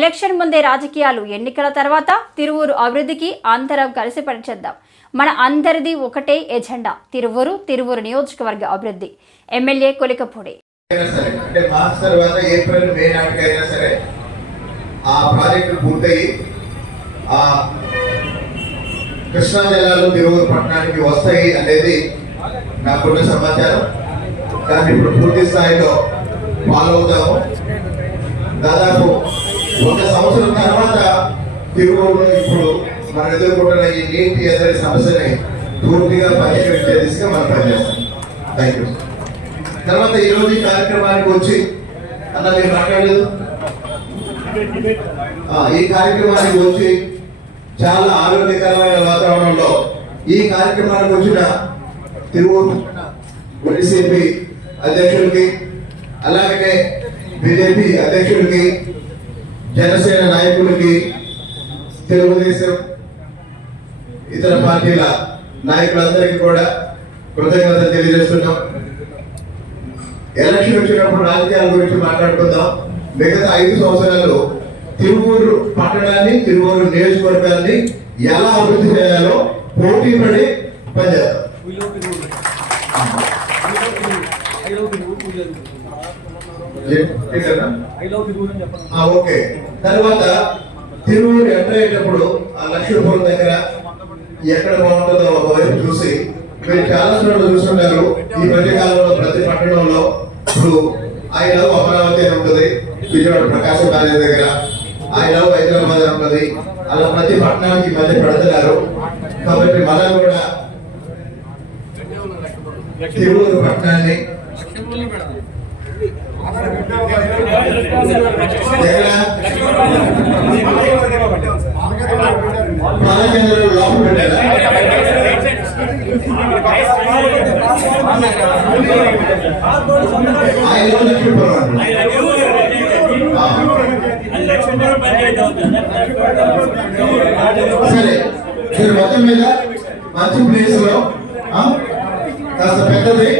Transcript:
Election ముందే రాజకీయాలు ఎన్నికల తర్వాత తిరువూరు అభివృద్ధికి అందరం కలిసి పనిచేద్దాం. మన అందరిది ఒకటే ఎజెండా తిరువూరు తిరువూరు నియోజకవర్గ అభివృద్ధి. ఎమ్మెల్యే కొలికపూడి. కృష్ణా జిల్లాలో తిరువురు పట్టణానికి వస్తాయి అనేది నాకున్న సమాచారం. దాన్ని ఇప్పుడు పూర్తి స్థాయిలో ఫాలో అవుతాము. దాదాపు ఒక సంవత్సరం తర్వాత తిరువురులో ఇప్పుడు మనం ఎదుర్కొంటున్న ఈ నీటి ఎదురు సమస్యని పూర్తిగా పరిష్కరించే దిశగా మనం పనిచేస్తాం. థ్యాంక్ యూ తర్వాత ఈ రోజు ఈ కార్యక్రమానికి వచ్చి అన్న మీరు మాట్లాడలేదు? ఈ కార్యక్రమానికి వచ్చి చాలా ఆరోగ్యకరమైన వాతావరణంలో ఈ కార్యక్రమానికి వచ్చిన తిరువూరు వైసీపీ అధ్యక్షుడికి అలాగే బీజేపీ అధ్యక్షుడికి జనసేన నాయకులకి తెలుగుదేశం ఇతర పార్టీల నాయకులందరికీ కూడా కృతజ్ఞత తెలియజేస్తున్నాం. ఎలక్షన్ వచ్చినప్పుడు రాజకీయాల గురించి మాట్లాడుకుందాం. మిగతా ఐదు సంవత్సరాలు తిరువూరు పట్టణాన్ని తిరువూరు నియోజకవర్గాన్ని ఎలా అభివృద్ధి చేయాలో పోటీ పడి పనిచేస్తాం ఓకే. తర్వాత తిరువూరు ఎంటర్ అయ్యేటప్పుడు ఆ లక్ష్మీపురం దగ్గర ఎక్కడ బాగుంటుందో ఒకవైపు చూసి మీరు చాలా చోట్ల చూస్తుంటారు. ఈ మధ్య కాలంలో ప్రతి పట్టణంలో ఇప్పుడు ఐ లవ్ అమరావతి అని ఉంటుంది. విజయవాడ ప్రకాశం కాలేజ్ దగ్గర ఐ లవ్ హైదరాబాద్ అని ఉంటుంది. అలా ప్రతి పట్టణానికి ఈ మధ్య పెడుతున్నారు. కాబట్టి మనం కూడా తిరువూరు పట్టణాన్ని సరే మీరు మొత్తం మీద మంచి ప్లేస్లో కాస్త పెద్దది